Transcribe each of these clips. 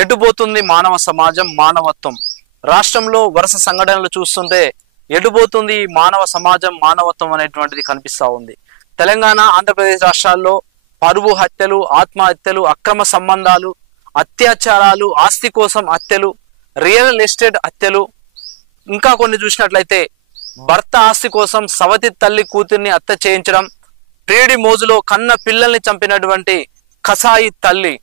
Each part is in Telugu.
ఎటుపోతుంది మానవ సమాజం మానవత్వం? రాష్ట్రంలో వరుస సంఘటనలు చూస్తుంటే ఎటుపోతుంది మానవ సమాజం మానవత్వం అనేటువంటిది కనిపిస్తూ ఉంది. తెలంగాణ, ఆంధ్రప్రదేశ్ రాష్ట్రాల్లో పరువు హత్యలు, ఆత్మహత్యలు, అక్రమ సంబంధాలు, అత్యాచారాలు, ఆస్తి కోసం హత్యలు, రియల్ ఎస్టేట్ హత్యలు, ఇంకా కొన్ని చూసినట్లయితే భర్త ఆస్తి కోసం సవతి తల్లి కూతుర్ని హత్య చేయించడం, ప్రియుడి మోజులో కన్న పిల్లల్ని చంపినటువంటి కసాయి తల్లి,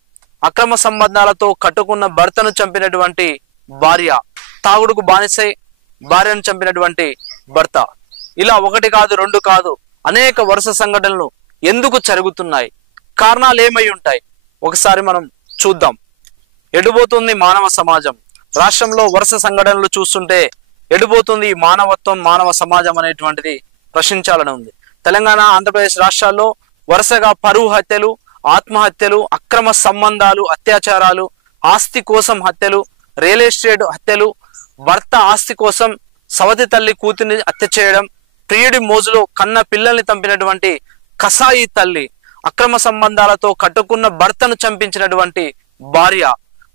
అక్రమ సంబంధాలతో కట్టుకున్న భర్తను చంపినటువంటి భార్య, తాగుడుకు బానిసై భార్యను చంపినటువంటి భర్త, ఇలా ఒకటి కాదు రెండు కాదు అనేక వరుస సంఘటనలు ఎందుకు జరుగుతున్నాయి? కారణాలు ఏమై ఉంటాయి? ఒకసారి మనం చూద్దాం. ఎటుపోతుంది మానవ సమాజం? రాష్ట్రంలో వరుస సంఘటనలు చూస్తుంటే ఎటుపోతుంది మానవత్వం మానవ సమాజం అనేటువంటిది ప్రశ్నించాలని ఉంది. తెలంగాణ, ఆంధ్రప్రదేశ్ రాష్ట్రాల్లో వరుసగా పరువు హత్యలు, ఆత్మహత్యలు, అక్రమ సంబంధాలు, అత్యాచారాలు, ఆస్తి కోసం హత్యలు, రియల్ ఎస్టేట్ హత్యలు, భర్త ఆస్తి కోసం సవతి తల్లి కూతుర్ని హత్య చేయడం, ప్రియుడి మోజులో కన్న పిల్లల్ని చంపినటువంటి కసాయి తల్లి, అక్రమ సంబంధాలతో కట్టుకున్న భర్తను చంపించినటువంటి భార్య,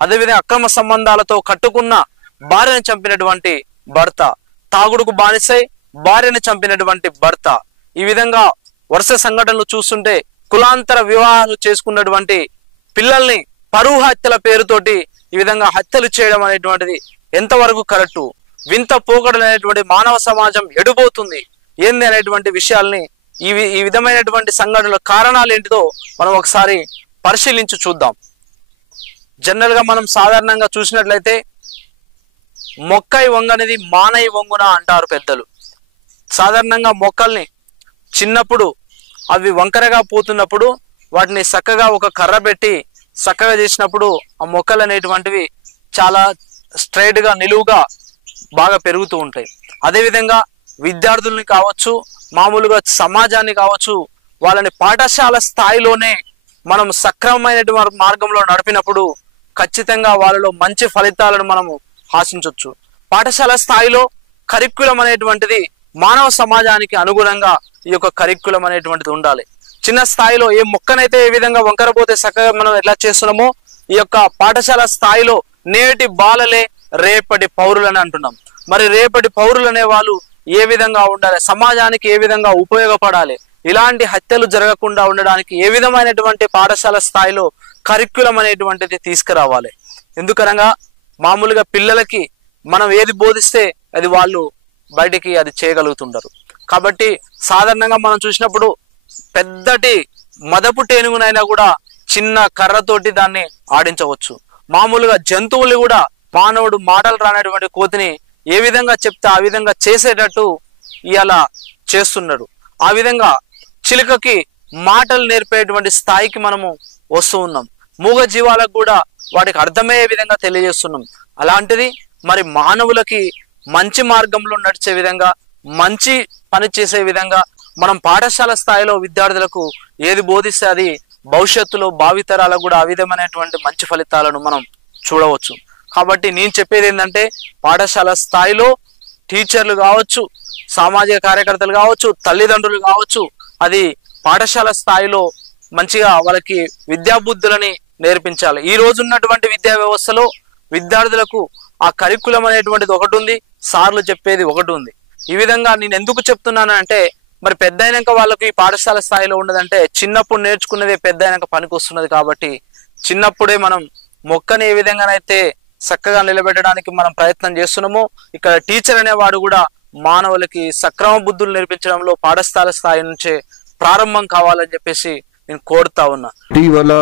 అదేవిధంగా అక్రమ సంబంధాలతో కట్టుకున్న భార్యను చంపినటువంటి భర్త, తాగుడుకు బానిసై భార్యను చంపినటువంటి భర్త, ఈ విధంగా వరుస సంఘటనలు చూస్తుంటే కులాంతర వివాహాలు చేసుకున్నటువంటి పిల్లల్ని పరువు హత్యల పేరుతోటి ఈ విధంగా హత్యలు చేయడం అనేటువంటిది ఎంతవరకు కరెక్టు? వింత పోకడలు అనేటువంటి మానవ సమాజం ఎడిపోతుంది ఏంది అనేటువంటి విషయాల్ని ఈ విధమైనటువంటి సంఘటనల కారణాలు ఏంటిదో మనం ఒకసారి పరిశీలించి చూద్దాం. జనరల్ గా మనం సాధారణంగా చూసినట్లయితే మొక్కై వంగనేది మానై వంగున అంటారు పెద్దలు. సాధారణంగా మొక్కల్ని చిన్నప్పుడు అవి వంకరగా పోతున్నప్పుడు వాటిని చక్కగా ఒక కర్ర పెట్టి చక్కగా చేసినప్పుడు ఆ మొక్కలు అనేటువంటివి చాలా స్ట్రైట్ గా నిలువుగా బాగా పెరుగుతూ ఉంటాయి. అదేవిధంగా విద్యార్థుల్ని కావచ్చు, మామూలుగా సమాజాన్ని కావచ్చు, వాళ్ళని పాఠశాల స్థాయిలోనే మనం సక్రమమైనటువంటి మార్గంలో నడిపినప్పుడు ఖచ్చితంగా వాళ్ళలో మంచి ఫలితాలను మనము ఆశించవచ్చు. పాఠశాల స్థాయిలో కరిక్యులం అనేటువంటిది మానవ సమాజానికి అనుగుణంగా ఈ యొక్క కరిక్యులం అనేటువంటిది ఉండాలి. చిన్న స్థాయిలో ఏ మొక్కనైతే ఏ విధంగా వంకరపోతే చక్కగా మనం ఎట్లా చేస్తున్నామో ఈ యొక్క పాఠశాల స్థాయిలో నేటి బాలలే రేపటి పౌరులని అంటున్నాం. మరి రేపటి పౌరులు అనే వాళ్ళు ఏ విధంగా ఉండాలి, సమాజానికి ఏ విధంగా ఉపయోగపడాలి, ఇలాంటి హత్యలు జరగకుండా ఉండడానికి ఏ విధమైనటువంటి పాఠశాల స్థాయిలో కరిక్యులం అనేటువంటిది తీసుకురావాలి. ఎందుకనగా మామూలుగా పిల్లలకి మనం ఏది బోధిస్తే అది వాళ్ళు బయటికి అది చేయగలుగుతుంటారు. కాబట్టి సాధారణంగా మనం చూసినప్పుడు పెద్దటి మదపు టేనుగునైనా కూడా చిన్న కర్రతోటి దాన్ని ఆడించవచ్చు. మామూలుగా జంతువులు కూడా మానవుడు మాటలు రానటువంటి కోతిని ఏ విధంగా చెప్తే ఆ విధంగా చేసేటట్టు ఇలా చేస్తున్నాడు. ఆ విధంగా చిలుకకి మాటలు నేర్పేటువంటి స్థాయికి మనము వస్తూ ఉన్నాం. మూగ జీవాలకు కూడా వాటికి అర్థమయ్యే విధంగా తెలియజేస్తున్నాం. అలాంటిది మరి మానవులకి మంచి మార్గంలో నడిచే విధంగా, మంచి పని చేసే విధంగా మనం పాఠశాల స్థాయిలో విద్యార్థులకు ఏది బోధిస్తే అది భవిష్యత్తులో భావితరాలకు కూడా ఆ విధమైనటువంటి మంచి ఫలితాలను మనం చూడవచ్చు. కాబట్టి నేను చెప్పేది ఏంటంటే పాఠశాల స్థాయిలో టీచర్లు కావచ్చు, సామాజిక కార్యకర్తలు కావచ్చు, తల్లిదండ్రులు కావచ్చు, అది పాఠశాల స్థాయిలో మంచిగా వాళ్ళకి విద్యాబుద్ధులని నేర్పించాలి. ఈ రోజు ఉన్నటువంటి విద్యా వ్యవస్థలో విద్యార్థులకు ఆ కరికులం అనేటువంటిది ఒకటి ఉంది, సార్లు చెప్పేది ఒకటి ఉంది. ఈ విధంగా నేను ఎందుకు చెప్తున్నాను అంటే మరి పెద్ద అయినాక వాళ్ళకి ఈ పాఠశాల స్థాయిలో ఉండదంటే చిన్నప్పుడు నేర్చుకున్నదే పెద్ద అయినాక పనికి వస్తున్నది. కాబట్టి చిన్నప్పుడే మనం మొక్కని ఏ విధంగానైతే చక్కగా నిలబెట్టడానికి మనం ప్రయత్నం చేస్తున్నామో ఇక్కడ టీచర్ అనేవాడు కూడా మానవులకి సక్రమ బుద్ధులు నేర్పించడంలో పాఠశాల స్థాయి నుంచే ప్రారంభం కావాలని చెప్పేసి నేను కోరుతా ఉన్నా. ఇటీవల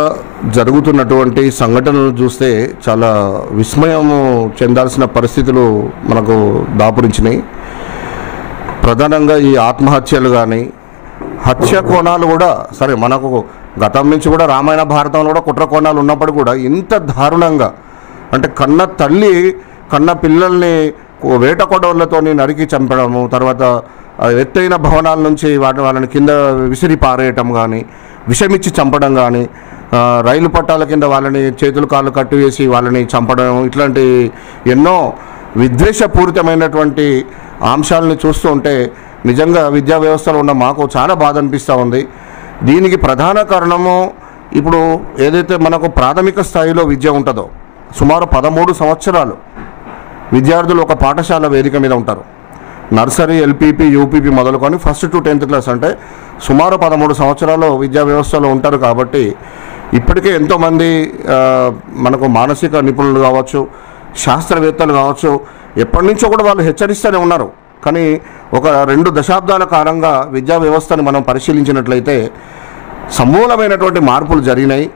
జరుగుతున్నటువంటి సంఘటనలు చూస్తే చాలా విస్మయము చెందాల్సిన పరిస్థితులు మనకు దాపురించినాయి. ప్రధానంగా ఈ ఆత్మహత్యలు కానీ హత్య కోణాలు కూడా సరే, మనకు గతం నుంచి కూడా రామాయణ భారతంలో కూడా కుట్ర కోణాలు ఉన్నప్పుడు కూడా ఇంత దారుణంగా అంటే కన్న తల్లి కన్న పిల్లల్ని వేట కొడవలతో నరికి చంపడము, తర్వాత ఎత్తైన భవనాల నుంచి వాళ్ళని కింద విసిరి పారేయటం కానీ, విషమిచ్చి చంపడం కానీ, రైలు పట్టాల కింద వాళ్ళని చేతులు కాళ్ళు కట్టివేసి వాళ్ళని చంపడం, ఇట్లాంటి ఎన్నో విద్వేషపూరితమైనటువంటి అంశాలని చూస్తూ ఉంటే నిజంగా విద్యా వ్యవస్థలో ఉన్న మాకు చాలా బాధ అనిపిస్తూ ఉంది. దీనికి ప్రధాన కారణము ఇప్పుడు ఏదైతే మనకు ప్రాథమిక స్థాయిలో విద్య ఉంటుందో సుమారు 13 సంవత్సరాలు విద్యార్థులు ఒక పాఠశాల వేదిక మీద ఉంటారు. నర్సరీ, ఎల్పీపీ, యూపీపీ మొదలుకొని ఫస్ట్ టు 10th క్లాస్ అంటే సుమారు 13 సంవత్సరాలు విద్యా వ్యవస్థలో ఉంటారు. కాబట్టి ఇప్పటికే ఎంతోమంది మనకు మానసిక నిపుణులు కావచ్చు, శాస్త్రవేత్తలు కావచ్చు, ఎప్పటి నుంచో కూడా వాళ్ళు హెచ్చరిస్తూనే ఉన్నారు. కానీ ఒక 2 దశాబ్దాల కాలంగా విద్యా వ్యవస్థను మనం పరిశీలించినట్లయితే సమూలమైనటువంటి మార్పులు జరిగినాయి.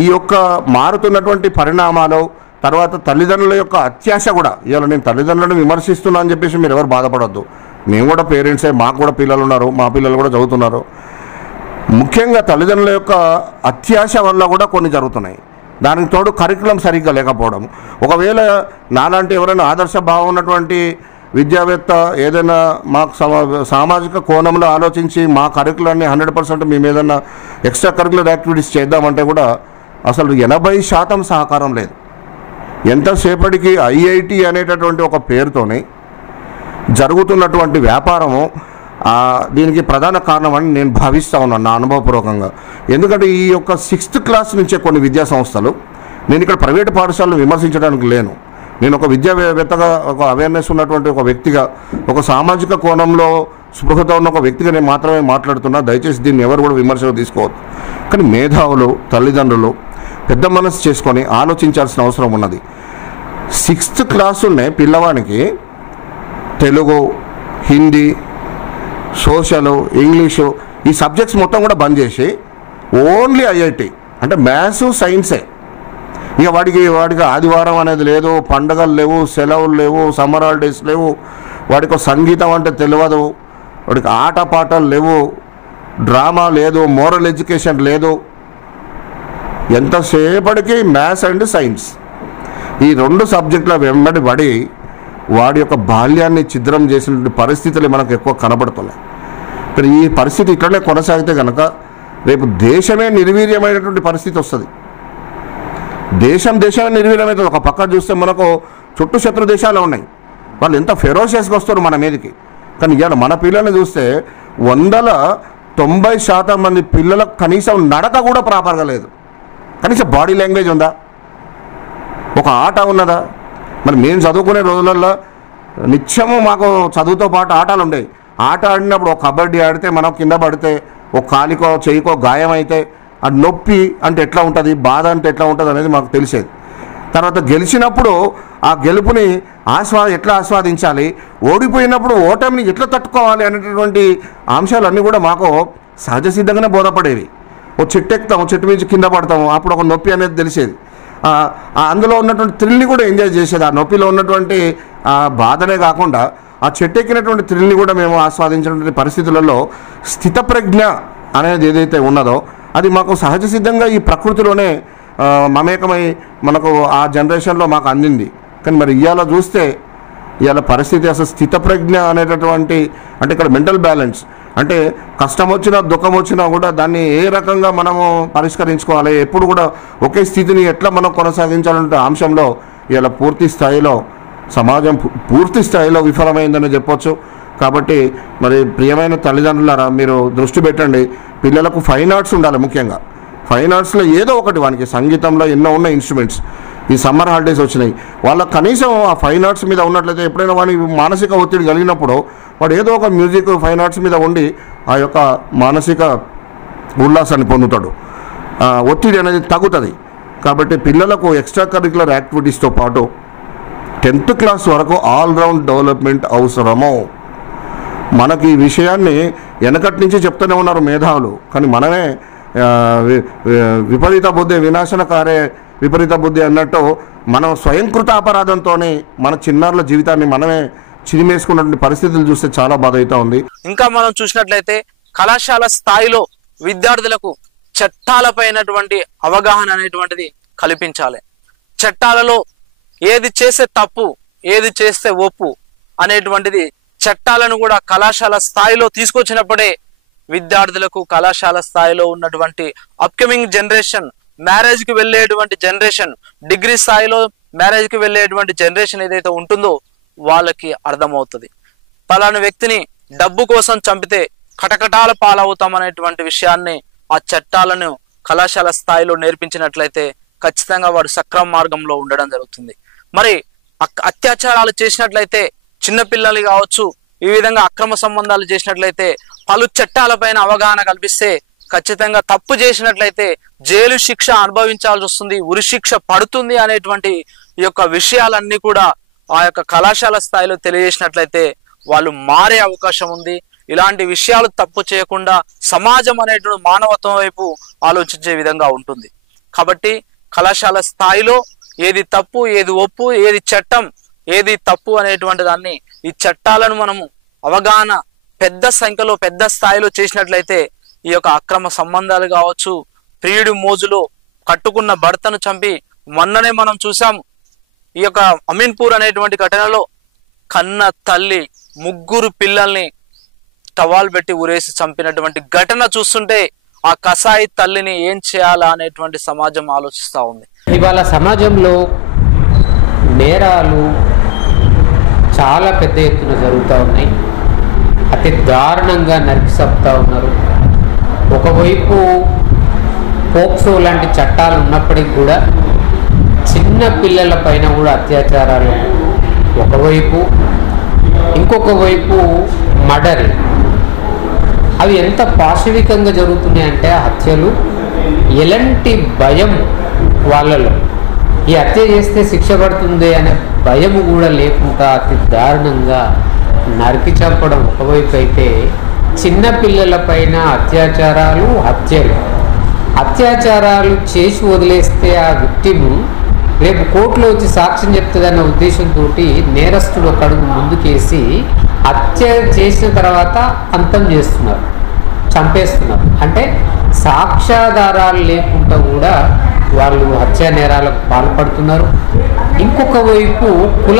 ఈ యొక్క మారుతున్నటువంటి పరిణామాలు తర్వాత తల్లిదండ్రుల యొక్క అత్యాశ కూడా, ఇవాళ నేను తల్లిదండ్రులను విమర్శిస్తున్నా అని చెప్పేసి మీరు ఎవరు బాధపడద్దు. మేము కూడా పేరెంట్సే, మాకు కూడా పిల్లలు ఉన్నారు, మా పిల్లలు కూడా చదువుతున్నారు. ముఖ్యంగా తల్లిదండ్రుల యొక్క అత్యాశ వల్ల కూడా కొన్ని జరుగుతున్నాయి. దానికి తోడు కరికులం సరిగ్గా లేకపోవడం. ఒకవేళ నాలాంటి ఎవరైనా ఆదర్శ భావం ఉన్నటువంటి విద్యావేత్త ఏదైనా మాకు సామాజిక కోణంలో ఆలోచించి మా కరికులాన్ని 100% మేము ఏదైనా ఎక్స్ట్రా కరికులర్ యాక్టివిటీస్ చేద్దామంటే కూడా అసలు 80% సహకారం లేదు. ఎంతసేపటికి ఐఐటి అనేటటువంటి ఒక పేరుతోనే జరుగుతున్నటువంటి వ్యాపారము దీనికి ప్రధాన కారణం అని నేను భావిస్తూ ఉన్నాను నా అనుభవపూర్వకంగా. ఎందుకంటే ఈ యొక్క 6th క్లాస్ నుంచే కొన్ని విద్యా సంస్థలు, నేను ఇక్కడ ప్రైవేటు పాఠశాలను విమర్శించడానికి లేను, నేను ఒక విద్యావేత్తగా, ఒక అవేర్నెస్ ఉన్నటువంటి ఒక వ్యక్తిగా, ఒక సామాజిక కోణంలో స్పృహతో ఉన్న ఒక వ్యక్తిగా నేను మాత్రమే మాట్లాడుతున్నా. దయచేసి దీన్ని ఎవరు కూడా విమర్శగా తీసుకోవద్దు. కానీ మేధావులు, తల్లిదండ్రులు పెద్ద మనసు చేసుకొని ఆలోచించాల్సిన అవసరం ఉన్నది. 6th క్లాసునే పిల్లవానికి తెలుగు, హిందీ, సోషల్, ఇంగ్లీషు ఈ సబ్జెక్ట్స్ మొత్తం కూడా బంద్ చేసి ఓన్లీ ఐఐటి అంటే మ్యాథ్స్, సైన్సే. ఇక వాడికి ఆదివారం అనేది లేదు, పండగలు లేవు, సెలవులు లేవు, సమ్మర్ హాలిడేస్ లేవు, వాడికి సంగీతం అంటే తెలియదు, వాడికి ఆటపాటలు లేవు, డ్రామా లేదు, మోరల్ ఎడ్యుకేషన్ లేదు. ఎంతసేపటికి మ్యాథ్స్ అండ్ సైన్స్ ఈ 2 సబ్జెక్టుల వెంబడి పడి వాడి యొక్క బాల్యాన్ని ఛిద్రం చేసినటువంటి పరిస్థితులు మనకు ఎక్కువ కనబడుతున్నాయి. మరి ఈ పరిస్థితి ఇట్లనే కొనసాగితే కనుక రేపు దేశమే నిర్వీర్యమైనటువంటి పరిస్థితి వస్తుంది. దేశమే నిర్వీర్యమవుతుంది. ఒక పక్క చూస్తే మనకు చుట్టూ శత్రు దేశాలు ఉన్నాయి, వాళ్ళు ఎంత ఫెరోషియస్గా వస్తారు మన మీదకి. కానీ ఇవాళ మన పిల్లల్ని చూస్తే 90% మంది పిల్లలకు కనీసం నడక కూడా ప్రాపర్గా లేదు. కనీసం బాడీ లాంగ్వేజ్ ఉందా? ఒక ఆట ఉన్నదా? మరి మేము చదువుకునే రోజులలో నిత్యము మాకు చదువుతో పాటు ఆటలు ఉండేవి. ఆట ఆడినప్పుడు ఒక కబడ్డీ ఆడితే మనం కింద పడితే ఒక కాలికో చెయ్యికో గాయం అయితే ఆ నొప్పి అంటే ఎట్లా ఉంటుంది, బాధ అంటే ఎట్లా ఉంటుంది అనేది మాకు తెలిసేది. తర్వాత గెలిచినప్పుడు ఆ గెలుపుని ఎట్లా ఆస్వాదించాలి, ఓడిపోయినప్పుడు ఓటమిని ఎట్లా తట్టుకోవాలి అనేటటువంటి అంశాలన్నీ కూడా మాకు సహజ సిద్ధంగానే బోధపడేవి. ఓ చెట్టు ఎక్కుతాము, చెట్టు మీద కింద పడతాము, అప్పుడు ఒక నొప్పి అనేది తెలిసేది. అందులో ఉన్నటువంటి థ్రిల్ని కూడా ఎంజాయ్ చేసేది. ఆ నొప్పిలో ఉన్నటువంటి బాధనే కాకుండా ఆ చెట్టు ఎక్కినటువంటి థ్రిల్ని కూడా మేము ఆస్వాదించినటువంటి పరిస్థితులలో స్థితప్రజ్ఞ అనేది ఏదైతే ఉన్నదో అది మాకు సహజ సిద్ధంగా ఈ ప్రకృతిలోనే మమేకమై మనకు ఆ జనరేషన్లో మాకు అందింది. కానీ మరి ఇవాళ చూస్తే ఇవాళ పరిస్థితి అసలు స్థితప్రజ్ఞ అనేటటువంటి అంటే ఇక్కడ మెంటల్ బ్యాలెన్స్ అంటే కష్టం వచ్చినా దుఃఖం వచ్చినా కూడా దాన్ని ఏ రకంగా మనము పరిష్కరించుకోవాలి, ఎప్పుడు కూడా ఒకే స్థితిని ఎట్లా మనం కొనసాగించాలంటే అంశంలో ఇవాళ సమాజం పూర్తి స్థాయిలో విఫలమైందని చెప్పొచ్చు. కాబట్టి మరి ప్రియమైన తల్లిదండ్రులారా మీరు దృష్టి పెట్టండి. పిల్లలకు ఫైన్ ఆర్ట్స్ ఉండాలి. ముఖ్యంగా ఫైన్ ఆర్ట్స్లో ఏదో ఒకటి, వానికి సంగీతంలో ఎన్నో ఉన్న ఇన్స్ట్రుమెంట్స్ ఈ సమ్మర్ హాలిడేస్ వచ్చినాయి, వాళ్ళకి కనీసం ఆ ఫైన్ ఆర్ట్స్ మీద ఉన్నట్లయితే ఎప్పుడైనా వానికి మానసిక ఒత్తిడి కలిగినప్పుడు వాడు ఏదో ఒక మ్యూజిక్ ఫైన్ ఆర్ట్స్ మీద ఉండి ఆ యొక్క మానసిక ఉల్లాసాన్ని పొందుతాడు, ఒత్తిడి అనేది తగ్గుతుంది. కాబట్టి పిల్లలకు ఎక్స్ట్రా కరిక్యులర్ యాక్టివిటీస్తో పాటు 10th క్లాస్ వరకు ఆల్రౌండ్ డెవలప్మెంట్ అవసరము. మనకి ఈ విషయాన్ని వెనకటి నుంచి చెప్తూనే ఉన్నారు మేధావులు. కానీ మనమే విపరీత బుద్ధి వినాశనకారే విపరీత బుద్ధి అన్నట్టు మనం స్వయంకృత అపరాధంతోనే మన చిన్నారుల జీవితాన్ని మనమే చిరిమేసుకున్నటువంటి పరిస్థితులు చూస్తే చాలా బాధ అవుతా ఉంది. ఇంకా మనం చూసినట్లయితే కళాశాల స్థాయిలో విద్యార్థులకు చట్టాలపైనటువంటి అవగాహన అనేటువంటిది కల్పించాలి. చట్టాలలో ఏది చేస్తే తప్పు, ఏది చేస్తే ఒప్పు అనేటువంటిది చట్టాలను కూడా కళాశాల స్థాయిలో తీసుకొచ్చినప్పుడే విద్యార్థులకు కళాశాల స్థాయిలో ఉన్నటువంటి అప్కమింగ్ జనరేషన్, మ్యారేజ్ కి వెళ్ళేటువంటి జనరేషన్, డిగ్రీ స్థాయిలో మ్యారేజ్ కి వెళ్ళేటువంటి జనరేషన్ ఏదైతే ఉంటుందో వాళ్ళకి అర్థమవుతుంది. పలానా వ్యక్తిని డబ్బు కోసం చంపితే కటకటాల పాలవుతామనేటువంటి విషయాన్ని ఆ చట్టాలను కళాశాల స్థాయిలో నేర్పించినట్లయితే ఖచ్చితంగా వాడు సక్రమ మార్గంలో ఉండడం జరుగుతుంది. మరి అత్యాచారాలు చేసినట్లయితే చిన్నపిల్లలు కావచ్చు, ఈ విధంగా అక్రమ సంబంధాలు చేసినట్లయితే పలు చట్టాలపైన అవగాహన కల్పిస్తే ఖచ్చితంగా తప్పు చేసినట్లయితే జైలు శిక్ష అనుభవించాల్సి వస్తుంది, ఉరి శిక్ష పడుతుంది అనేటువంటి ఈ యొక్క విషయాలన్నీ కూడా ఆ యొక్క కళాశాల స్థాయిలో తెలియజేసినట్లయితే వాళ్ళు మారే అవకాశం ఉంది. ఇలాంటి విషయాలు తప్పు చేయకుండా సమాజం అనేటువంటి మానవత్వం వైపు ఆలోచించే విధంగా ఉంటుంది. కాబట్టి కళాశాల స్థాయిలో ఏది తప్పు, ఏది ఒప్పు, ఏది చట్టం, ఏది తప్పు అనేటువంటి దాన్ని, ఈ చట్టాలను మనము అవగాహన పెద్ద సంఖ్యలో పెద్ద స్థాయిలో చేసినట్లయితే ఈ యొక్క అక్రమ సంబంధాలు కావచ్చు, ప్రియుడి మోజులో కట్టుకున్న భర్తను చంపి, మొన్ననే మనం చూసాము ఈ యొక్క అమీన్పూర్ అనేటువంటి ఘటనలో కన్న తల్లి 3 పిల్లల్ని టవాల్ పెట్టి ఉరేసి చంపినటువంటి ఘటన చూస్తుంటే ఆ కసాయి తల్లిని ఏం చేయాలా అనేటువంటి సమాజం ఆలోచిస్తూ ఉంది. ఇవాళ సమాజంలో నేరాలు చాలా పెద్ద ఎత్తున జరుగుతూ ఉన్నాయి. అతి దారుణంగా నరికి చంపుతూ ఉన్నారు. ఒకవైపు పోక్సో లాంటి చట్టాలు ఉన్నప్పటికీ కూడా చిన్న పిల్లల పైన కూడా అత్యాచారాలు ఒకవైపు, ఇంకొక వైపు మర్డర్. అవి ఎంత పాశవికంగా జరుగుతున్నాయంటే హత్యలు, ఎలాంటి భయం వాళ్ళలో, ఈ హత్య చేస్తే శిక్ష పడుతుంది అనే భయం కూడా లేకుండా అతి దారుణంగా నరికి చంపడం ఒకవైపు అయితే, చిన్న పిల్లల పైన అత్యాచారాలు, అత్యాచారాలు చేసి వదిలేస్తే ఆ విక్టిము రేపు కోర్టులో వచ్చి సాక్ష్యం చెప్తుందన్న ఉద్దేశంతో నేరస్తుడు ఒక అడుగు ముందుకేసి హత్య చేసిన తర్వాత అంతం చేస్తున్నారు, చంపేస్తున్నారు. అంటే సాక్ష్యాధారాలు లేకుండా కూడా వాళ్ళు హత్యా నేరాలకు పాల్పడుతున్నారు. ఇంకొక వైపు కుల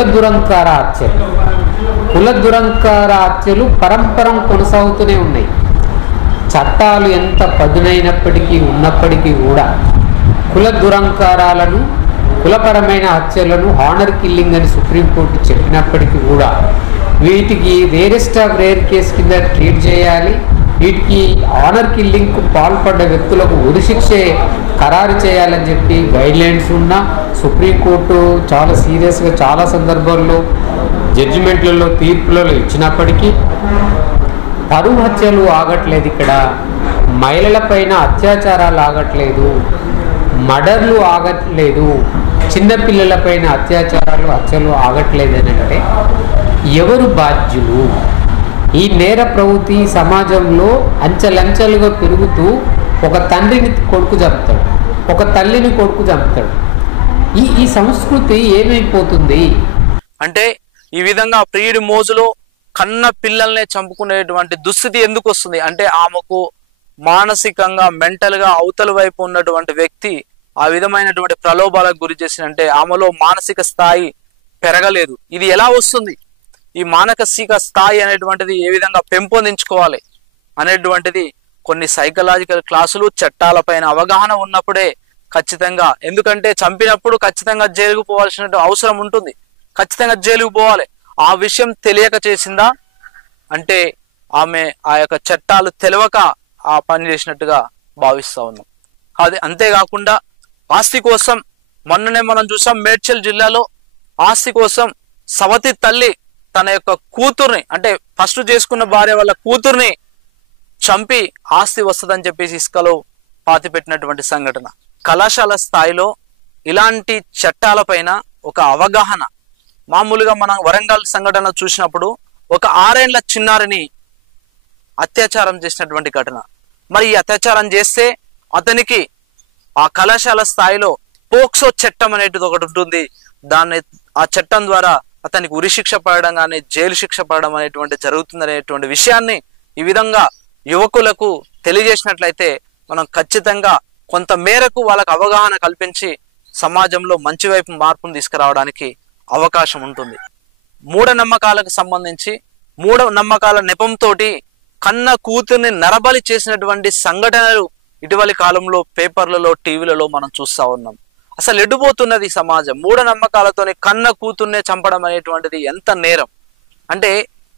దురంకార హత్యలు పరంపరం కొనసాగుతూనే ఉన్నాయి. చట్టాలు ఎంత పదునైనప్పటికీ ఉన్నప్పటికీ కూడా కుల దురంకారాలను, కులపరమైన హత్యలను హానర్ కిల్లింగ్ అని సుప్రీంకోర్టు చెప్పినప్పటికీ కూడా వీటికి రేరెస్ట్ ఆఫ్ రేర్ కేసు కింద ట్రీట్ చేయాలి. వీటికి హానర్ కిల్లింగ్కు పాల్పడ్డ వ్యక్తులకు ఉరిశిక్షే ఖరారు చేయాలని చెప్పి గైడ్లైన్స్ ఉన్న సుప్రీంకోర్టు చాలా సీరియస్గా చాలా సందర్భాల్లో జడ్జిమెంట్లలో, తీర్పులలో ఇచ్చినప్పటికీ పరువు హత్యలు ఆగట్లేదు. ఇక్కడ మహిళలపైన అత్యాచారాలు ఆగట్లేదు, మర్డర్లు ఆగట్లేదు, చిన్నపిల్లలపైన అత్యాచారాలు, హత్యలు ఆగట్లేదు అని అంటే ఎవరు బాధ్యులు? ఈ నేర ప్రవృత్తి సమాజంలో అంచెలంచెలుగా పెరుగుతూ ఒక తండ్రిని కొడుకు చంపుతాడు, ఒక తల్లిని కొడుకు చంపుతాడు. ఈ సంస్కృతి ఏమైపోతుంది అంటే ఈ విధంగా ప్రియుడి మోజులో కన్న పిల్లల్నే చంపుకునేటువంటి దుస్థితి ఎందుకు వస్తుంది అంటే ఆమెకు మానసికంగా, మెంటల్గా అవతల వైపు ఉన్నటువంటి వ్యక్తి ఆ విధమైనటువంటి ప్రలోభాలకు గురి చేసినంటే ఆమెలో మానసిక స్థాయి పెరగలేదు. ఇది ఎలా వస్తుంది? ఈ మానసిక స్థాయి అనేటువంటిది ఏ విధంగా పెంపొందించుకోవాలి అనేటువంటిది కొన్ని సైకలాజికల్ క్లాసులు, చట్టాలపైన అవగాహన ఉన్నప్పుడే ఖచ్చితంగా, ఎందుకంటే చంపినప్పుడు ఖచ్చితంగా జైలుకు పోవాల్సిన అవసరం ఉంటుంది, ఖచ్చితంగా జైలుకు పోవాలి. ఆ విషయం తెలియక చేసిందా అంటే ఆమె ఆ యొక్క చట్టాలు తెలియక ఆ పని చేసినట్టుగా భావిస్తా ఉన్నాం. అది అంతేకాకుండా ఆస్తి కోసం మొన్ననే మనం చూసాం, మేడ్చల్ జిల్లాలో ఆస్తి కోసం సవతి తల్లి తన యొక్క కూతుర్ని, అంటే ఫస్ట్ చేసుకున్న భార్య వాళ్ళ కూతుర్ని చంపి ఆస్తి వస్తుందని చెప్పేసి ఇసుకలో పాతిపెట్టినటువంటి సంఘటన. కళాశాల స్థాయిలో ఇలాంటి చట్టాలపైన ఒక అవగాహన, మామూలుగా మనం వరంగల్ సంఘటన చూసినప్పుడు ఒక 6 ఏళ్ల చిన్నారిని అత్యాచారం చేసినటువంటి ఘటన. మరి ఈ అత్యాచారం చేస్తే అతనికి ఆ కళాశాల స్థాయిలో పోక్సో చట్టం అనేటిది ఒకటి ఉంటుంది. ఆ చట్టం ద్వారా అతనికి ఉరిశిక్ష పడడం కానీ జైలు శిక్ష పడడం అనేటువంటి జరుగుతుందనేటువంటి విషయాన్ని ఈ విధంగా యువకులకు తెలియజేసినట్లయితే మనం ఖచ్చితంగా కొంత మేరకు వాళ్ళకు అవగాహన కల్పించి సమాజంలో మంచి వైపు మార్పును తీసుకురావడానికి అవకాశం ఉంటుంది. మూఢనమ్మకాలకు సంబంధించి మూఢనమ్మకాల నెపంతో కన్న కూతుర్ని నరబలి చేసినటువంటి సంఘటనలు ఇటీవలి కాలంలో పేపర్లలో, టీవీలలో మనం చూస్తూ ఉన్నాం. అసలు ఎడిపోతున్నది సమాజం. మూఢనమ్మకాలతోని కన్న కూతుర్నే చంపడం అనేటువంటిది ఎంత నేరం అంటే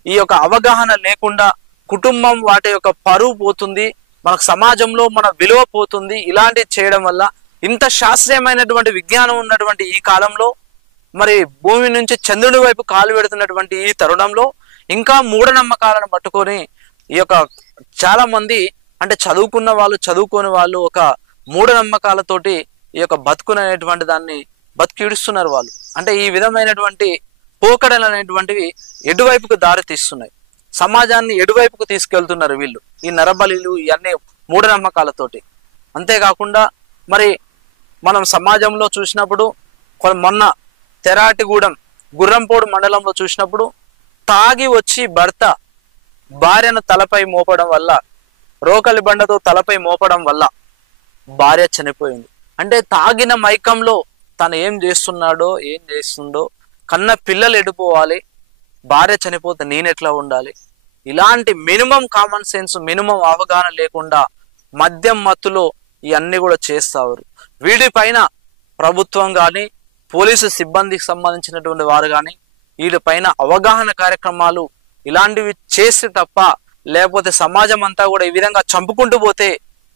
ఈ యొక్క అవగాహన లేకుండా కుటుంబం వాటి యొక్క పరువు పోతుంది, మనకు సమాజంలో మన విలువ పోతుంది. ఇలాంటివి చేయడం వల్ల ఇంత శాస్త్రీయమైనటువంటి విజ్ఞానం ఉన్నటువంటి ఈ కాలంలో, మరి భూమి నుంచి చంద్రుడి వైపు కాలు పెడుతున్నటువంటి ఈ తరుణంలో ఇంకా మూఢనమ్మకాలను పట్టుకొని ఈ యొక్క చాలా మంది అంటే చదువుకున్న వాళ్ళు చదువుకోని వాళ్ళు ఒక మూఢనమ్మకాలతోటి ఈ యొక్క బతుకునేటువంటి దాన్ని బతికిడుస్తున్నారు వాళ్ళు. అంటే ఈ విధమైనటువంటి పోకడలు అనేటువంటివి ఎటువైపుకు దారి తీస్తున్నాయి, సమాజాన్ని ఎటువైపుకు తీసుకెళ్తున్నారు వీళ్ళు, ఈ నరబలిలు ఇవన్నీ మూఢనమ్మకాలతోటి. అంతేకాకుండా మరి మనం సమాజంలో చూసినప్పుడు మొన్న తెరాటిగూడెం గుర్రంపోడు మండలంలో చూసినప్పుడు తాగి వచ్చి భర్త భార్యను తలపై మోపడం వల్ల, రోకలి బండతో తలపై మోపడం వల్ల భార్య చనిపోయింది. అంటే తాగిన మైకంలో తను ఏం చేస్తున్నాడో ఏం చేస్తుండో, కన్న పిల్లలు ఎడిపోవాలి, భార్య చనిపోతే నేనెట్లా ఉండాలి, ఇలాంటి మినిమం కామన్ సెన్స్ మినిమం అవగాహన లేకుండా మద్యం మత్తులో ఇవన్నీ కూడా చేస్తారు. వీటిపైన ప్రభుత్వం కానీ పోలీసు సిబ్బందికి సంబంధించినటువంటి వారు కానీ వీటిపైన అవగాహన కార్యక్రమాలు ఇలాంటివి చేస్తే తప్ప, లేకపోతే సమాజం అంతా కూడా ఈ విధంగా చంపుకుంటూ పోతే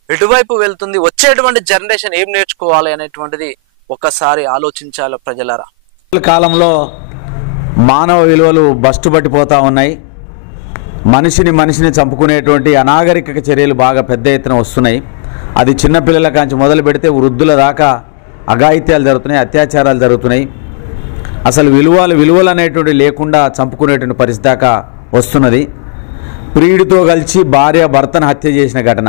ఎటువైపు వెళ్తుంది, వచ్చేటువంటి జనరేషన్ ఏం నేర్చుకోవాలి అనేటువంటిది ఒక్కసారి ఆలోచించాలి ప్రజలారా. కాలంలో మానవ విలువలు బస్టు పట్టిపోతూ ఉన్నాయి. మనిషిని చంపుకునేటువంటి అనాగరిక చర్యలు బాగా పెద్ద ఎత్తున వస్తున్నాయి. అది చిన్నపిల్లల కాంచి మొదలు పెడితే వృద్ధుల దాకా అఘాయిత్యాలు జరుగుతున్నాయి, అత్యాచారాలు జరుగుతున్నాయి. అసలు విలువలు అనేటువంటి లేకుండా చంపుకునేటువంటి పరిస్థితి దాకా వస్తున్నది. ప్రియుడితో కలిసి భార్య భర్తను హత్య చేసిన ఘటన,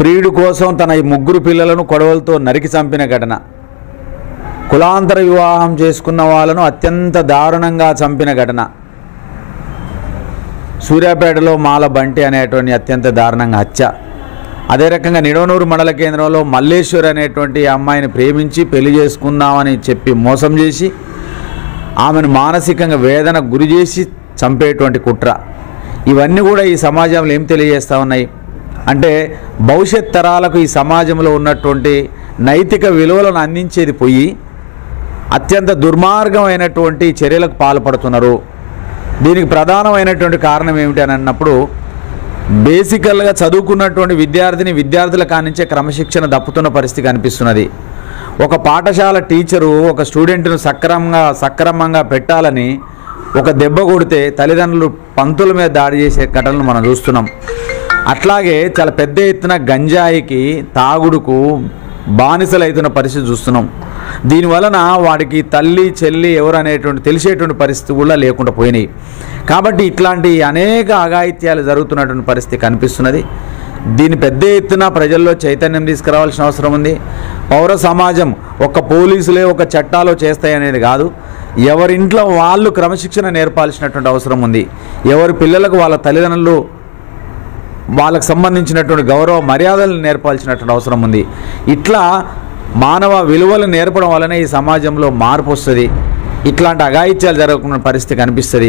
ప్రియుడి కోసం తన ఈ 3 పిల్లలను కొడవలతో నరికి చంపిన ఘటన, కులాంతర వివాహం చేసుకున్న వాళ్ళను అత్యంత దారుణంగా చంపిన ఘటన, సూర్యాపేటలో మాల బంటి అనేటువంటి అత్యంత దారుణంగా హత్య. అదే రకంగా నిడవనూరు మండల కేంద్రంలో మల్లేశ్వరి అనేటువంటి అమ్మాయిని ప్రేమించి పెళ్లి చేసుకుందామని చెప్పి మోసం చేసి ఆమెను మానసికంగా వేదన గురి చేసి చంపేటువంటి కుట్ర. ఇవన్నీ కూడా ఈ సమాజంలో ఏం తెలియజేస్తూ ఉన్నాయి అంటే, భవిష్యత్ తరాలకు ఈ సమాజంలో ఉన్నటువంటి నైతిక విలువలను అందించేది పోయి అత్యంత దుర్మార్గమైనటువంటి చర్యలకు పాల్పడుతున్నారు. దీనికి ప్రధానమైనటువంటి కారణం ఏమిటి అని అన్నప్పుడు, బేసికల్గా చదువుకున్నటువంటి విద్యార్థుల కానించే క్రమశిక్షణ దప్పుతున్న పరిస్థితి కనిపిస్తున్నది. ఒక పాఠశాల టీచరు ఒక స్టూడెంట్ను సక్రమంగా పెట్టాలని ఒక దెబ్బ కొడితే తల్లిదండ్రులు పంతుల మీద దాడి చేసే ఘటనలు మనం చూస్తున్నాం. అట్లాగే చాలా పెద్ద ఎత్తున గంజాయికి తాగుడుకు బానిసలు అవుతున్న పరిస్థితి చూస్తున్నాం. దీనివలన వాడికి తల్లి చెల్లి ఎవరు అనేటువంటి తెలిసేటువంటి పరిస్థితి కూడా లేకుండా పోయినాయి. కాబట్టి ఇట్లాంటి అనేక అఘాయిత్యాలు జరుగుతున్నటువంటి పరిస్థితి కనిపిస్తున్నది. దీన్ని పెద్ద ఎత్తున ప్రజల్లో చైతన్యం తీసుకురావాల్సిన అవసరం ఉంది. పౌర సమాజం ఒక పోలీసులే ఒక చట్టాలు చేస్తాయనేది కాదు, ఎవరింట్లో వాళ్ళు క్రమశిక్షణ నేర్పాల్సినటువంటి అవసరం ఉంది. ఎవరి పిల్లలకు వాళ్ళ తల్లిదండ్రులు వాళ్ళకు సంబంధించినటువంటి గౌరవ మర్యాదలను నేర్పాల్సినటువంటి అవసరం ఉంది. ఇట్లా మానవ విలువలు నేర్పడం వల్లనే ఈ సమాజంలో మార్పు వస్తుంది. ఇట్లాంటి అఘాయిత్యాలు జరగకుండా పరిస్థితి కనిపిస్తుంది.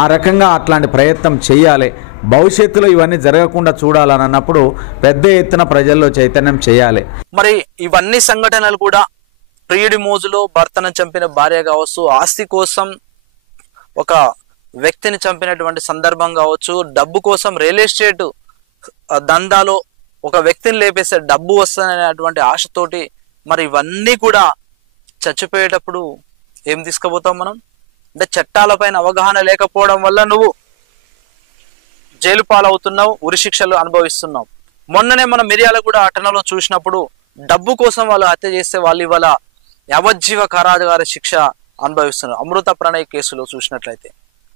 ఆ రకంగా అట్లాంటి ప్రయత్నం చేయాలి. భవిష్యత్తులో ఇవన్నీ జరగకుండా చూడాలని అన్నప్పుడు పెద్ద ఎత్తున ప్రజల్లో చైతన్యం చేయాలి. మరి ఇవన్నీ సంఘటనలు కూడా ప్రియుడి మోజులో భర్తను చంపిన భార్య కావచ్చు, ఆస్తి కోసం ఒక వ్యక్తిని చంపినటువంటి సందర్భం కావచ్చు, డబ్బు కోసం రియల్ ఎస్టేట్ దందాలో ఒక వ్యక్తిని లేపేసే డబ్బు వస్తుందనేటువంటి ఆశతోటి మరి ఇవన్నీ కూడా చచ్చిపోయేటప్పుడు ఏం తీసుకుపోతాం మనం అంటే, చట్టాలపైన అవగాహన లేకపోవడం వల్ల నువ్వు జైలు పాలవుతున్నావు, ఉరిశిక్షలు అనుభవిస్తున్నావు. మొన్ననే మనం మిర్యాలగూడ అటనలో చూసినప్పుడు డబ్బు కోసం వాళ్ళు హత్య చేస్తే వాళ్ళు ఇవాళ యావజ్జీవ కారాగార శిక్ష అనుభవిస్తున్నారు. అమృత ప్రణయ్ కేసులో చూసినట్లయితే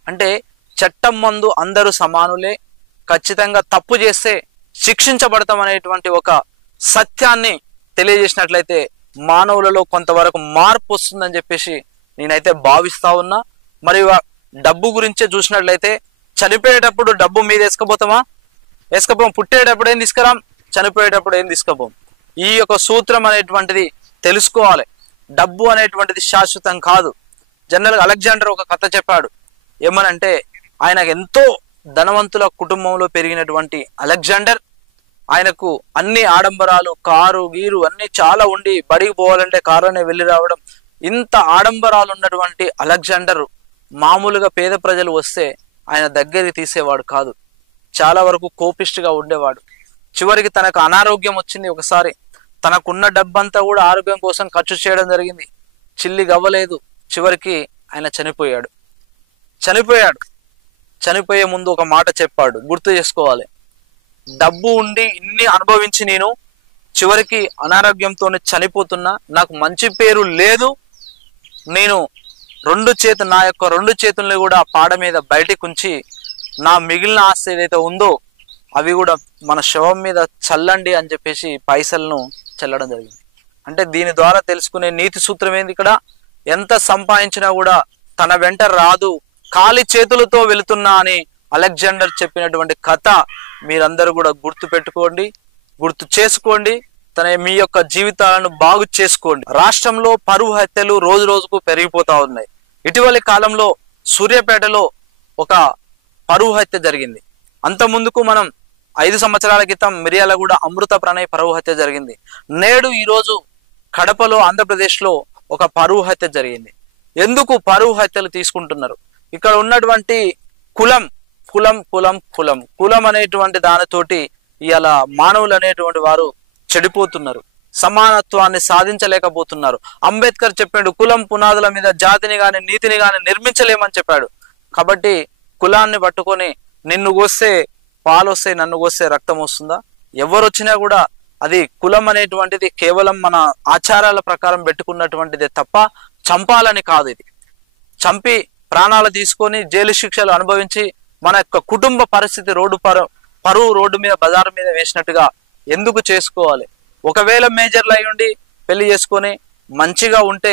అంటే చట్టం ముందు అందరూ సమానులే, ఖచ్చితంగా తప్పు చేస్తే శిక్షించబడతాం అనేటువంటి ఒక సత్యాన్ని తెలియజేసినట్లయితే మానవులలో కొంతవరకు మార్పు వస్తుందని చెప్పేసి నేనైతే భావిస్తా ఉన్నా. మరి డబ్బు గురించే చూసినట్లయితే చనిపోయేటప్పుడు డబ్బు మీద వేసుకపోతామా? వేసుకపోం. పుట్టేటప్పుడు ఏం తీసుకురాం, చనిపోయేటప్పుడు ఏం తీసుకపోం. ఈ యొక్క సూత్రం అనేటువంటిది తెలుసుకోవాలి. డబ్బు అనేటువంటిది శాశ్వతం కాదు. జనరల్ అలెగ్జాండర్ ఒక కథ చెప్పాడు. ఏమనంటే, ఆయనకు ఎంతో ధనవంతుల కుటుంబంలో పెరిగినటువంటి అలెగ్జాండర్, ఆయనకు అన్ని ఆడంబరాలు, కారు గీరు అన్ని చాలా ఉండి బడికి పోవాలంటే కారులోనే వెళ్ళి రావడం, ఇంత ఆడంబరాలు ఉన్నటువంటి అలెగ్జాండర్ మామూలుగా పేద ప్రజలు వస్తే ఆయన దగ్గరికి తీసేవాడు కాదు. చాలా వరకు కోపిష్టిగా ఉండేవాడు. చివరికి తనకు అనారోగ్యం వచ్చింది ఒకసారి. తనకున్న డబ్బంతా కూడా ఆరోగ్యం కోసం ఖర్చు చేయడం జరిగింది. చిల్లి గవ్వలేదు. చివరికి ఆయన చనిపోయే ముందు ఒక మాట చెప్పాడు, గుర్తు చేసుకోవాలి. డబ్బు ఉండి ఇన్ని అనుభవించి నేను చివరికి అనారోగ్యంతో చనిపోతున్నా, నాకు మంచి పేరు లేదు, నేను నా యొక్క రెండు చేతుల్ని కూడా పాడ మీద బయటికి ఉంచి నా మిగిలిన ఆస్తి ఏదైతే ఉందో అవి కూడా మన శవం మీద చల్లండి అని చెప్పేసి పైసలను చల్లడం జరిగింది. అంటే దీని ద్వారా తెలుసుకునే నీతి సూత్రం ఏంది, ఇక్కడ ఎంత సంపాదించినా కూడా తన వెంట రాదు, ఖాళీ చేతులతో వెళుతున్నా అని అలెగ్జాండర్ చెప్పినటువంటి కథ మీరందరూ కూడా గుర్తు చేసుకోండి. మీ యొక్క జీవితాలను బాగు చేసుకోండి. రాష్ట్రంలో పరువు హత్యలు రోజు రోజుకు పెరిగిపోతా ఉన్నాయి. ఇటీవలి కాలంలో సూర్యాపేటలో ఒక పరువు హత్య జరిగింది. అంత ముందుకు మనం 5 సంవత్సరాల క్రితం మిర్యాలగూడ అమృత ప్రణయ్ పరువు హత్య జరిగింది. నేడు ఈరోజు కడపలో ఆంధ్రప్రదేశ్లో ఒక పరువు హత్య జరిగింది. ఎందుకు పరువు హత్యలు తీసుకుంటున్నారు? ఇక్కడ ఉన్నటువంటి కులం అనేటువంటి దానితోటి ఇలా మానవులు అనేటువంటి వారు చెడిపోతున్నారు, సమానత్వాన్ని సాధించలేకపోతున్నారు. అంబేద్కర్ చెప్పాడు, కులం పునాదుల మీద జాతిని గాని నీతిని గాని నిర్మించలేమని చెప్పాడు. కాబట్టి కులాన్ని పట్టుకొని నిన్ను కోస్తే పాలు వస్తాయి, నన్ను కోస్తే రక్తం వస్తుందా? ఎవరు వచ్చినా కూడా అది కులం అనేటువంటిది కేవలం మన ఆచారాల ప్రకారం పెట్టుకున్నటువంటిదే తప్ప చంపాలని కాదు. ఇది చంపి ప్రాణాలు తీసుకొని జైలు శిక్షలు అనుభవించి మన యొక్క కుటుంబ పరిస్థితి పరువు రోడ్డు మీద బజారు మీద వేసినట్టుగా ఎందుకు చేసుకోవాలి? ఒకవేళ మేజర్లు అయి ఉండి పెళ్లి చేసుకొని మంచిగా ఉంటే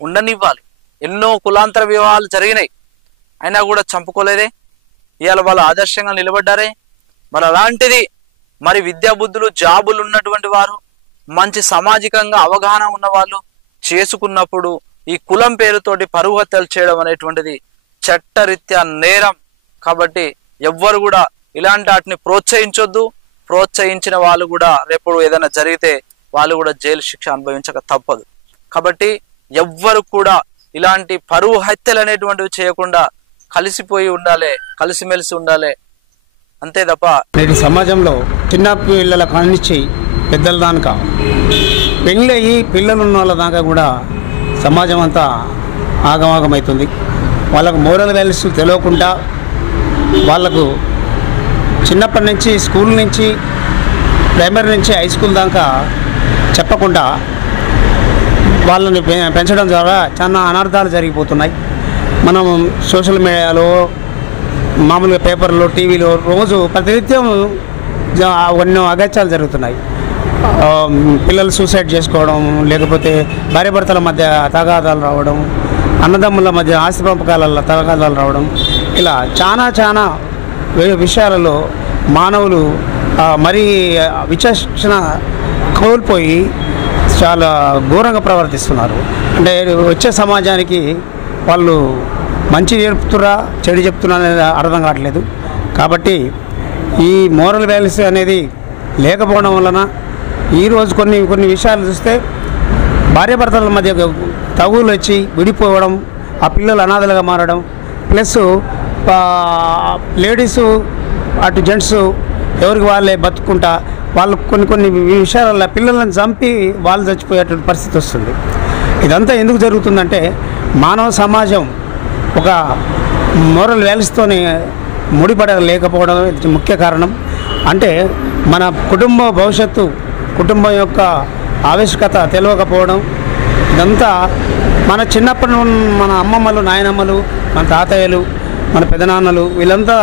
ఉండనివ్వాలి. ఎన్నో కులాంతర వివాహాలు జరిగినాయి, అయినా కూడా చంపుకోలేదే. ఇవాళ వాళ్ళు ఆదర్శంగా నిలబడ్డారే. మరి అలాంటిది మరి విద్యాబుద్ధులు జాబులు ఉన్నటువంటి వారు, మంచి సామాజికంగా అవగాహన ఉన్న వాళ్ళు చేసుకున్నప్పుడు ఈ కులం పేరుతోటి పరువు హత్యలు చేయడం అనేటువంటిది చట్టరీత్యా నేరం. కాబట్టి ఎవ్వరు కూడా ఇలాంటి వాటిని ప్రోత్సహించొద్దు. ప్రోత్సహించిన వాళ్ళు కూడా రేపు ఏదైనా జరిగితే వాళ్ళు కూడా జైలు శిక్ష అనుభవించక తప్పదు. కాబట్టి ఎవ్వరు కూడా ఇలాంటి పరువు హత్యలు అనేటువంటివి చేయకుండా కలిసిపోయి ఉండాలి, కలిసిమెలిసి ఉండాలి, అంతే తప్ప నేటి సమాజంలో చిన్న పిల్లల కానిచ్చి పెద్దల దాకా పెళ్ళి అయ్యి పిల్లలు ఉన్న వాళ్ళ దాకా కూడా సమాజం అంతా ఆగమాగమవుతుంది. వాళ్ళకు మోరల్ వాల్యూస్ తెలియకుండా వాళ్ళకు చిన్నప్పటి నుంచి స్కూల్ నుంచి ప్రైమరీ నుంచి హై స్కూల్ దాకా చెప్పకుండా వాళ్ళని పెంచడం ద్వారా చాలా అనర్థాలు జరిగిపోతున్నాయి. మనం సోషల్ మీడియాలో మామూలుగా పేపర్లో టీవీలో రోజు ప్రతినిత్యం ఎన్నో అగత్యాలు జరుగుతున్నాయి. పిల్లలు సూసైడ్ చేసుకోవడం, లేకపోతే భార్యాభర్తల మధ్య తగాదాలు రావడం, అన్నదమ్ముల మధ్య ఆస్తి పంపకాలలో తగాదాలు రావడం, ఇలా చాలా విషయాలలో మానవులు మరీ విచక్షణ కోల్పోయి చాలా ఘోరంగా ప్రవర్తిస్తున్నారు. అంటే వచ్చే సమాజానికి వాళ్ళు మంచి చెప్తురా చెడు చెప్తున్నా అనేది అర్థం కావట్లేదు. కాబట్టి ఈ మోరల్ వాల్యూస్ అనేది లేకపోవడం వలన ఈరోజు కొన్ని విషయాలు చూస్తే భార్యాభర్తల మధ్య తగులు వచ్చి విడిపోవడం, ఆ పిల్లలు అనాథలుగా మారడం, ప్లస్ లేడీసు అటు జెంట్స్ ఎవరికి వాళ్ళే బతుకుంటా వాళ్ళు కొన్ని విషయాలలో పిల్లలను చంపి వాళ్ళు చచ్చిపోయేటువంటి పరిస్థితి వస్తుంది. ఇదంతా ఎందుకు జరుగుతుందంటే మానవ సమాజం ఒక మోరల్ వాల్యూస్తోని ముడిపడలేకపోవడం ముఖ్య కారణం. అంటే మన కుటుంబ భవిష్యత్తు, కుటుంబం యొక్క ఆవశ్యకత తెలియకపోవడం, ఇదంతా మన చిన్నప్పటి మన అమ్మమ్మలు, నాయనమ్మలు, మన తాతయ్యలు, మన పెదనాన్నలు వీళ్ళంతా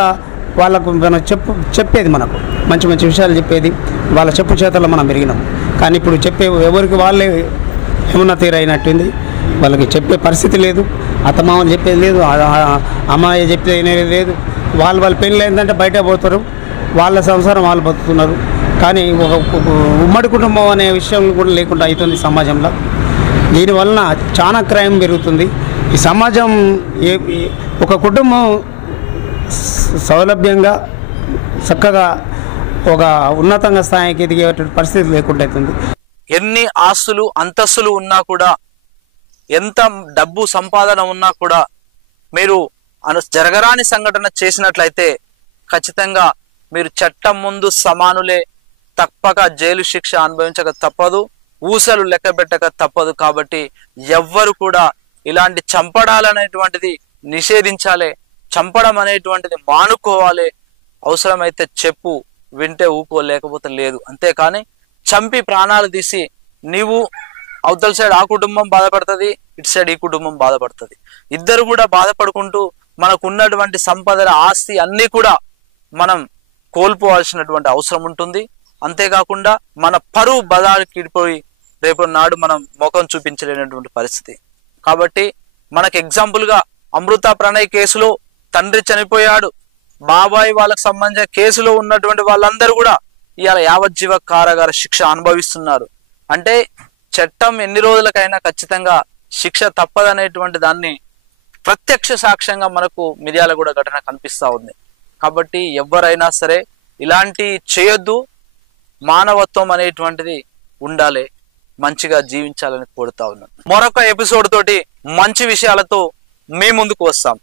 వాళ్ళకు మనం చెప్పేది, మనకు మంచి విషయాలు చెప్పేది, వాళ్ళ చెప్పు చేతల్లో మనం పెరిగినాం. కానీ ఇప్పుడు ఎవరికి వాళ్ళే ఏమన్నా తీరైనట్టుంది. వాళ్ళకి చెప్పే పరిస్థితి లేదు, అత్తమామలు చెప్పేది లేదు, అమ్మాయి చెప్పేది లేదు. వాళ్ళ పెళ్ళి ఏంటంటే బయట పోతారు, వాళ్ళ సంసారం వాళ్ళు బతుకుతున్నారు. కానీ ఒక ఉమ్మడి కుటుంబం అనే విషయం కూడా లేకుండా అవుతుంది సమాజంలో. దీనివలన చాలా క్రైమ్ పెరుగుతుంది. ఈ సమాజం ఒక కుటుంబం సౌలభ్యంగా చక్కగా ఒక ఉన్నతంగా స్థాయికి ఎదిగేటువంటి పరిస్థితి లేకుండా అవుతుంది. ఎన్ని ఆస్తులు అంతస్తులు ఉన్నా కూడా, ఎంత డబ్బు సంపాదన ఉన్నా కూడా మీరు జరగరాని సంఘటన చేసినట్లయితే ఖచ్చితంగా మీరు చట్టం ముందు సమానులే, తప్పక జైలు శిక్ష అనుభవించక తప్పదు, ఊసలు లెక్క పెట్టక తప్పదు. కాబట్టి ఎవ్వరు కూడా ఇలాంటి చంపడాలనేటువంటిది నిషేధించాలి, చంపడం అనేటువంటిది మానుకోవాలి. అవసరమైతే చెప్పు, వింటే ఊకో, లేకపోతే లేదు. అంతేకాని చంపి ప్రాణాలు తీసి నీవు అవతల సైడ్ ఆ కుటుంబం బాధపడుతుంది, ఇటు సైడ్ ఈ కుటుంబం బాధపడుతుంది. ఇద్దరు కూడా బాధపడుకుంటూ మనకు ఉన్నటువంటి సంపదల ఆస్తి అన్నీ కూడా మనం కోల్పోవాల్సినటువంటి అవసరం ఉంటుంది. అంతేకాకుండా మన పరువు బదానికి ఇడిపోయి రేపు నాడు మనం ముఖం చూపించలేనటువంటి పరిస్థితి. కాబట్టి మనకు ఎగ్జాంపుల్గా అమృత ప్రణయ్ కేసులో తండ్రి చనిపోయాడు, బాబాయ్ వాళ్ళకు సంబంధించిన కేసులో ఉన్నటువంటి వాళ్ళందరూ కూడా ఇవాళ యావజ్జీవ కారాగార శిక్ష అనుభవిస్తున్నారు. అంటే చట్టం ఎన్ని రోజులకైనా ఖచ్చితంగా శిక్ష తప్పదనేటువంటి దాన్ని ప్రత్యక్ష సాక్ష్యంగా మనకు మిర్యాలగూడ ఘటన కనిపిస్తూ ఉంది. కాబట్టి ఎవరైనా సరే ఇలాంటి చేయొద్దు, మానవత్వం అనేటువంటిది ఉండాలి, మంచిగా జీవించాలని కోరుతా ఉన్నాను. మరొక ఎపిసోడ్ తోటి మంచి విషయాలతో మీ ముందుకు వస్తాం.